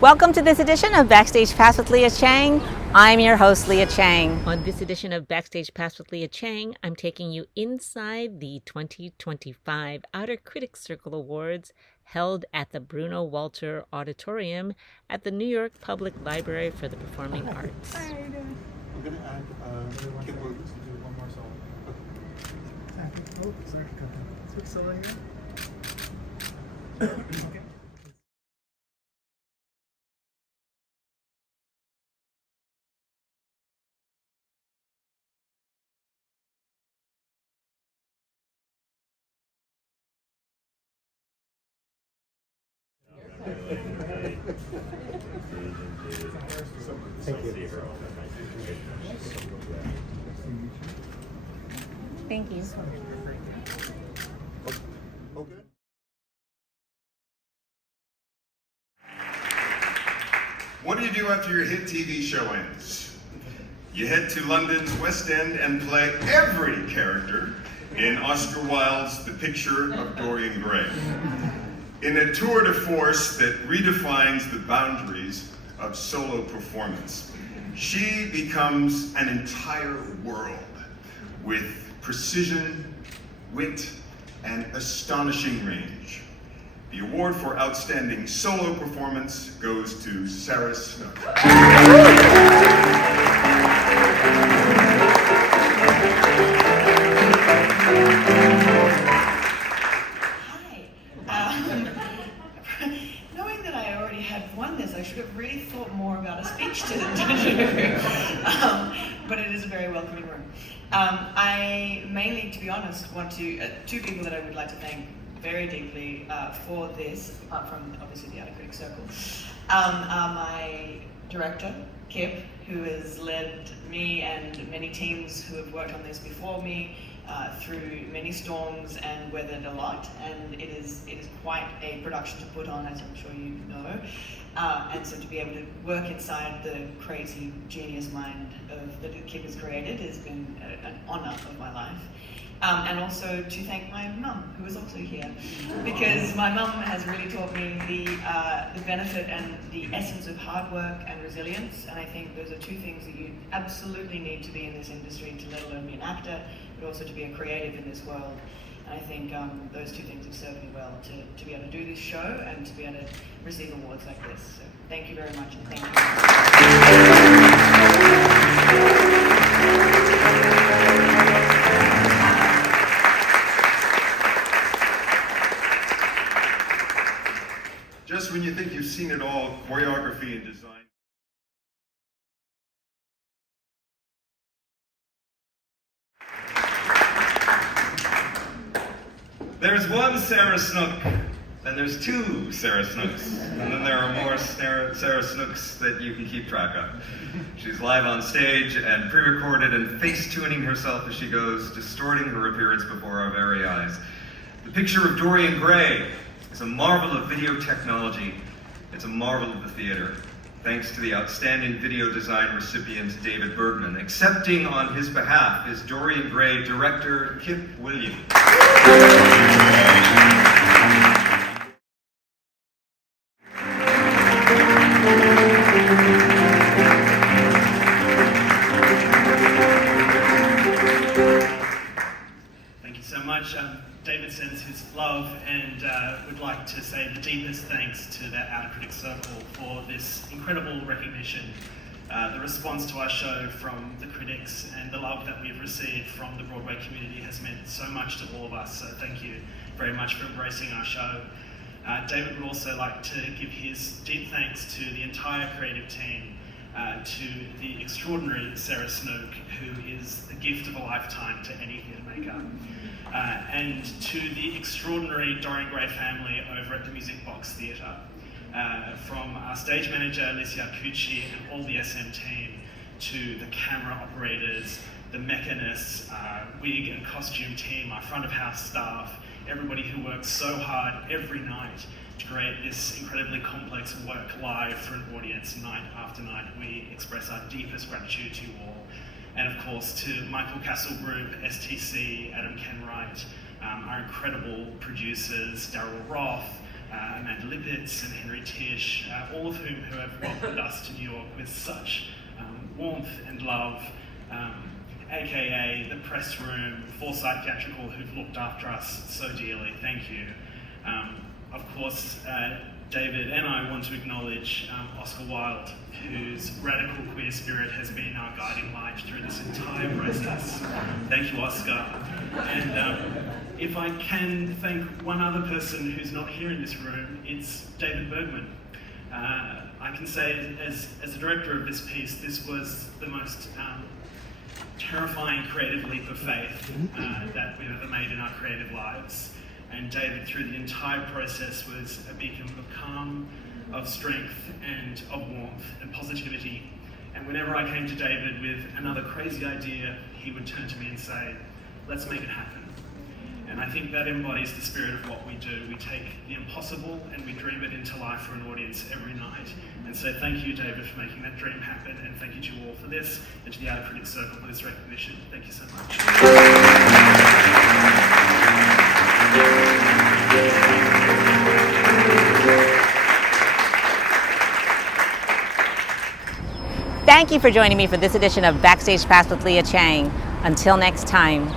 Welcome to this edition of Backstage Pass with Leah Chang. I'm your host, Leah Chang. On this edition of Backstage Pass with Leah Chang, I'm taking you inside the 2025 Outer Critics Circle Awards held at the Bruno Walter Auditorium at the New York Public Library for the Performing Arts. Hi, how are you doing? I'm going to add Kid Williams to do one more song. Okay. Oh, sorry. Quick solo here. Okay. Thank you. Thank you. Okay. What do you do after your hit TV show ends? You head to London's West End and play every character in Oscar Wilde's The Picture of Dorian Gray, in a tour de force that redefines the boundaries of solo performance. She becomes an entire world with precision, wit, and astonishing range. The award for Outstanding Solo Performance goes to Sarah Snook. Knowing that I already had won this, I should have really thought more about a speech to do. But it is a very welcoming room. I mainly, to be honest, want to, two people that I would like to thank very deeply for this, apart from obviously the Outer Critics Circle, are my director, Kip, who has led me and many teams who have worked on this before me through many storms and weathered a lot, and it is quite a production to put on, as I'm sure you know. And so to be able to work inside the crazy genius mind that Kip has created has been an honour of my life. And also to thank my mum, who is also here, because my mum has really taught me the benefit and the essence of hard work and resilience, and I think those are two things that you absolutely need to be in this industry, to let alone be an actor, but also to be a creative in this world. And I think those two things have served me well to be able to do this show and to be able to receive awards like this. So thank you very much, and thank you. Just when you think you've seen it all, choreography and design. There's one Sarah Snook, and there's two Sarah Snooks, and then there are more Sarah Snooks that you can keep track of. She's live on stage and pre-recorded and face-tuning herself as she goes, distorting her appearance before our very eyes. The Picture of Dorian Gray is a marvel of video technology. It's a marvel of the theater. Thanks to the outstanding video design recipient, David Bergman. Accepting on his behalf is Dorian Gray director, Kip Williams. Thank you so much. David sends his love and would like to say the deepest thanks to the Outer Critics Circle for this incredible recognition. The response to our show from the critics and the love that we've received from the Broadway community has meant so much to all of us, so thank you very much for embracing our show. David would also like to give his deep thanks to the entire creative team, to the extraordinary Sarah Snook, who is the gift of a lifetime to any theatre maker. And to the extraordinary Dorian Gray family over at the Music Box Theatre, from our stage manager, Alicia Cucci, and all the SM team, to the camera operators, the mechanists, wig and costume team, our front of house staff, everybody who works so hard every night to create this incredibly complex work live for an audience night after night. We express our deepest gratitude to you all. And of course to Michael Castle Group, STC, Adam Kenwright, our incredible producers, Darryl Roth, Amanda Lippitz and Henry Tish, all of whom who have welcomed us to New York with such warmth and love, aka the press room, Foresight Theatrical, who've looked after us so dearly. Thank you. Of course, David and I want to acknowledge Oscar Wilde, whose radical queer spirit has been our guiding light through this entire process. Thank you, Oscar. And if I can thank one other person who's not here in this room, it's David Bergman. I can say, as the director of this piece, this was the most terrifying creative leap of faith that we've ever made in our creative lives. And David, through the entire process, was a beacon of calm, of strength, and of warmth and positivity. And whenever I came to David with another crazy idea, he would turn to me and say, let's make it happen. And I think that embodies the spirit of what we do. We take the impossible and we dream it into life for an audience every night. And so thank you, David, for making that dream happen, and thank you to you all for this, and to the Outer Critics Circle for this recognition. Thank you so much. Thank you for joining me for this edition of Backstage Pass with Leah Chang. Until next time.